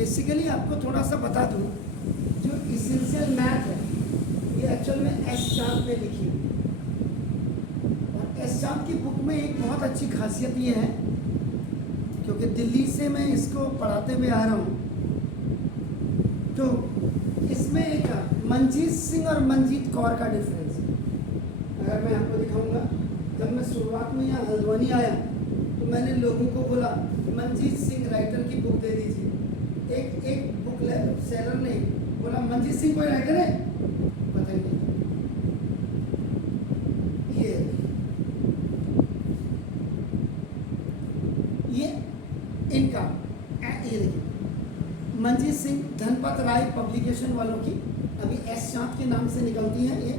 Basically आपको थोड़ा सा बता दूं, जो इसेंशियल मैथ है ये एक्चुअल में एस चांद में लिखी हुई है। और एस चांद की बुक में एक बहुत अच्छी खासियत ये है, क्योंकि दिल्ली से मैं इसको पढ़ाते हुए आ रहा हूँ, तो इसमें एक मंजीत सिंह और मंजीत कौर का डिफरेंस है। अगर मैं आपको दिखाऊंगा, जब मैं शुरुआत में यहाँ हल्द्वानी आया तो मैंने लोगों को बोला मंजीत सिंह राइटर की बुक दे दीजिए। एक बुक सेलर ने बोला मंजीत सिंह कोई राइटर है, पता ही नहीं। ये इनका ये देखिए, मंजीत सिंह धनपत राय पब्लिकेशन वालों की, अभी एस चांद के नाम से निकलती है ये।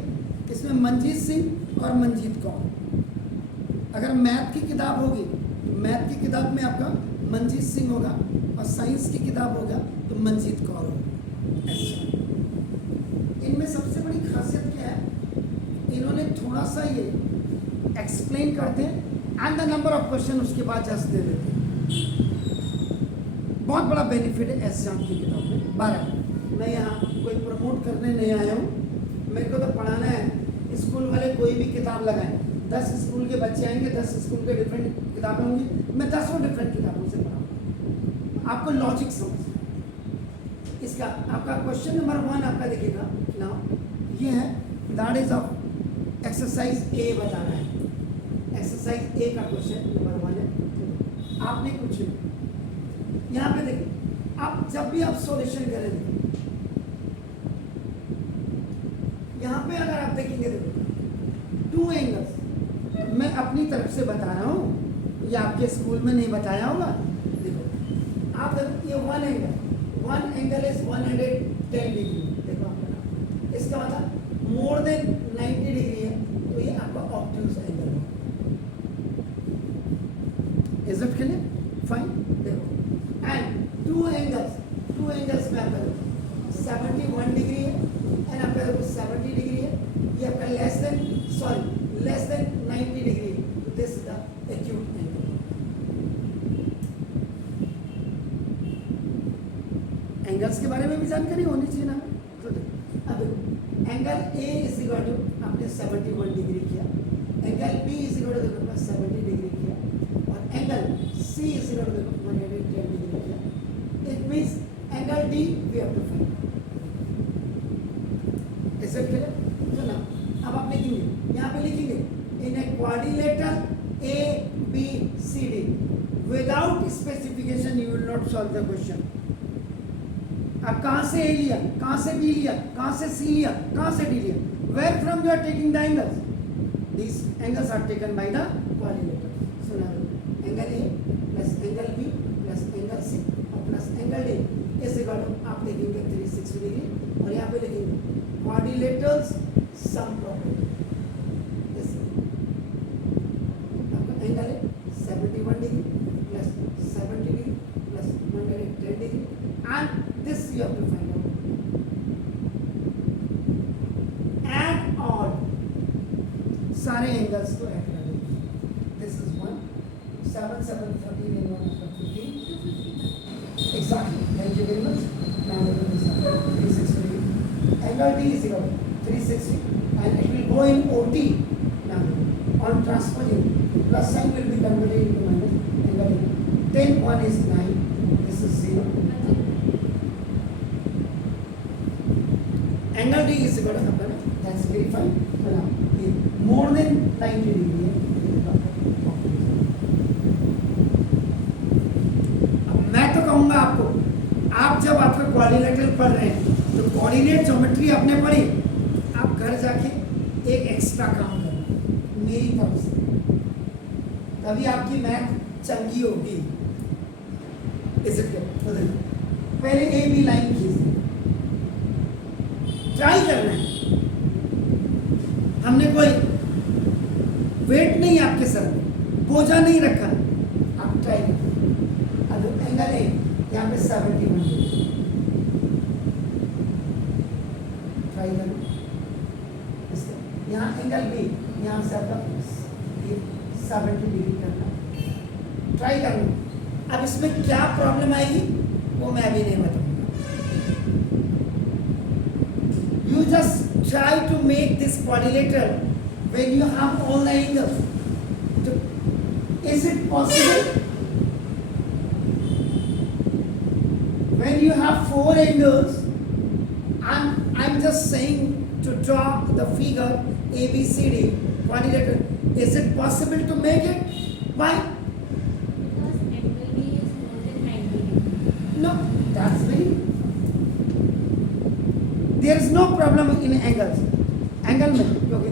इसमें मंजीत सिंह और मंजीत कौर। अगर मैथ की किताब होगी तो मैथ की किताब में आपका मंजीत सिंह होगा, और साइंस की किताब होगा तो मंजीत कौर होगा। इनमें सबसे बड़ी खासियत क्या है, इन्होंने थोड़ा सा ये एक्सप्लेन करते हैं and the number of question उसके बाद जस्ट दे देते हैं। बहुत बड़ा बेनिफिट है एस चांद की किताब में। 12 मैं यहाँ कोई प्रमोट करने नहीं आया हूँ, मेरे को तो पढ़ाना है। स्कूल वाले कोई भी किताब लगाएं, 10 स्कूल के बच्चे आएंगे, 10 स्कूल के डिफरेंट किताबें होंगी, मैं 10 डिफरेंट किताबों से पढ़ाऊँगा। आपको लॉजिक समझ इसका। आपका क्वेश्चन नंबर 1 आपका देखिएगा ना, ये है दैट इज ऑफ एक्सरसाइज ए बताना है। एक्सरसाइज ए का क्वेश्चन नंबर 1 है। आपने कुछ यहाँ पे देखिए, आप जब भी आप सॉल्यूशन करेंगे, यहाँ पे अगर आप देखेंगे, देखो 2 एंगल्स मैं अपनी तरफ से बता रहा हूँ, ये आपके स्कूल में नहीं बताया होगा। देखो आप देखो, ये 1 एंगल इज 110 डिग्री। देखो आपका, इसका मतलब मोर देन 90 डिग्री है, तो ये आपका ऑब्ट्यूज एंगल है। Is it clear? फाइन। देखो एंड 2 एंगल्स में आपका 71 डिग्री है एंड आपका देखो 70 डिग्री है। ये आपका लेस देन 90 डिग्री है। This is the acute angle. Angles के बारे में भी जानकारी होनी चाहिए ना। तो अब देखो, angle A is equal to आपने 71 डिग्री किया, angle B is equal to देखो 70 डिग्री किया, और angle C is equal to देखो 110 डिग्री किया। It means angle D we have to find. Is it clear? तो ना अब आप लिखेंगे, यहाँ पे लिखेंगे in a quadrilateral A B C D without specification you will not solve the question. आप कहाँ से ए लिया, कहाँ से बी लिया, कहाँ से सी लिया, कहाँ से डी लिया, where from you are taking the angles, these angles are taken by the quadrilateral. So now angle A plus angle B plus angle C और plus angle D is equal to आप लिखेंगे 360 degree, और यहाँ पे लिखेंगे quadrilaterals sum property. आपका angle है 71 degree plus 70 degree plus 110 degree, and this you have to find out. Add all सारे एंगल्स को ऐड कर देंगे। This is 1 7 7 13 and 1 15 exactly. Thank you very much. Now we will start 360 angle D is equal to 360 and it will go in OT. Now on transposing plus sign will be converted into minus angle D. 10 1 is 9. This is 0. Angle D is equal to something, that's verified. So now, more than 90 degree है। अब मैं तो कहूँगा आपको, आप जब आपके quadrilateral पढ़ रहे हैं तो कोऑर्डिनेट ज्योमेट्री आपने पढ़ी, आप घर जाके एक एक्स्ट्रा काम करें मेरी तरफ से, तभी आपकी मैथ चंगी होगी। Is it clear? पहले ए बी लाइन खींचना, ट्राई करना है। हमने कोई वेट नहीं आपके सर में, बोझा नहीं रखा, आप ट्राई करें। अब एंगल है यहाँ पे 71 डिग्री, ट्राई करें। यहाँ एंगल बी, यहाँ से आपका 70 डिग्री करना, ट्राई करना। अब इसमें क्या प्रॉब्लम आएगी, वो मैं अभी नहीं बताऊंगा. You just try to make this quadrilateral when you have all the angles. So, is it possible? When you have four angles, I'm just saying to draw the figure ABCD quadrilateral. Is it possible to make it? Why? Because angle B is more than 90 degrees. No, that's very. There is no problem in angles. Angle में क्योंकि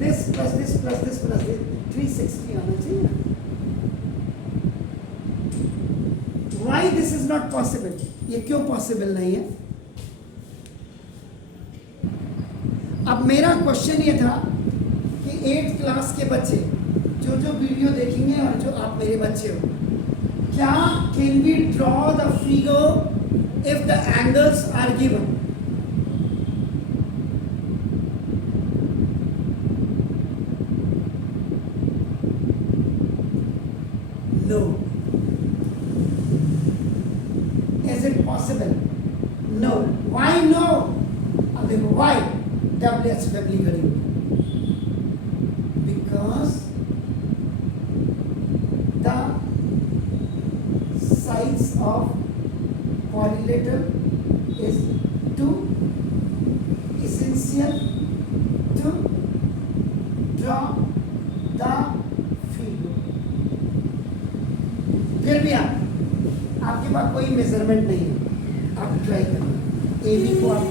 this plus this 360 होना चाहिए. Why this is not possible? ये क्यों possible नहीं है? अब मेरा क्वेश्चन ये था कि 8th क्लास के बच्चे जो वीडियो देखेंगे और जो आप मेरे बच्चे हो, क्या can we draw the figure if the angles are given? No. Is it possible? No. Why no? अब देखो why WHW करेंगे. Because the size of quadrilateral is too essential to draw the figure. फिर भी आपके पास कोई measurement नहीं है, आप ट्राई करना. AB को आप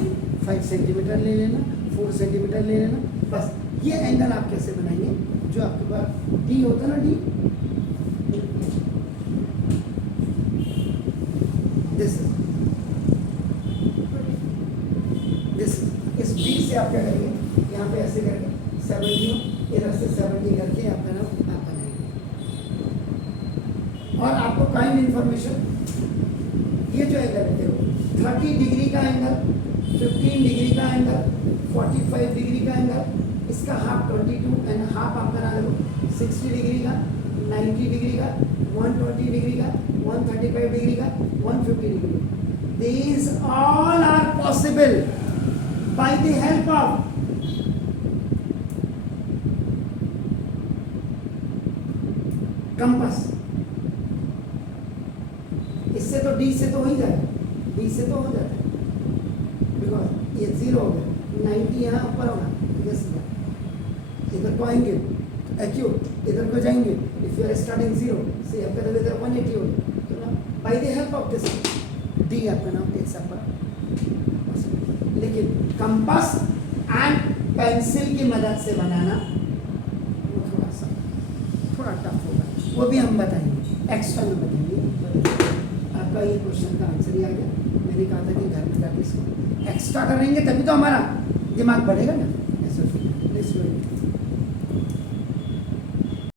5 सेंटीमीटर ले लेना, 4 सेंटीमीटर ले लेना. बस ये एंगल आप कैसे बनाएंगे? जो आपके पास D होता है ना, D, दिस इस D से आप क्या करेंगे? यहाँ पे ऐसे करके 70, इधर से 70 करके आप बनाएंगे. और आपको काइंड इंफॉर्मेशन, ये जो एंगल है देखो, 30 डिग्री का एंगल, 15 डिग्री का एंगल, 45 डिग्री का एंगल, इसका हाफ 22 एंड हाफ आप बना दो 60 डिग्री का, 90 डिग्री का, 120 डिग्री का, 135 डिग्री का, 150 degree. These all are possible by the help of compass. इससे तो D से तो हो ही जाएगा, D से तो हो जाता है, बिकॉज ये 0 हो गया, 90 यहाँ ऊपर होगा, यस. इधर को आएंगे एक्यूट, इधर को जाएंगे, इफ यू आर स्टार्टिंग 0 से आपका तो इधर 180 हो गया. तो ना by the help of this D आपका नाम एक सब पर. लेकिन कंपास एंड पेंसिल की मदद से बनाना वो थोड़ा टफ होगा, वो भी हम बताएंगे, एक्स्ट्रा में बताएंगे. आपका ये क्वेश्चन का आंसर ही आ गया. मैंने कहा था कि घर में जाके इसको एक्स्ट्रा करेंगे तभी तो हमारा दिमाग बढ़ेगा ना. ऐसा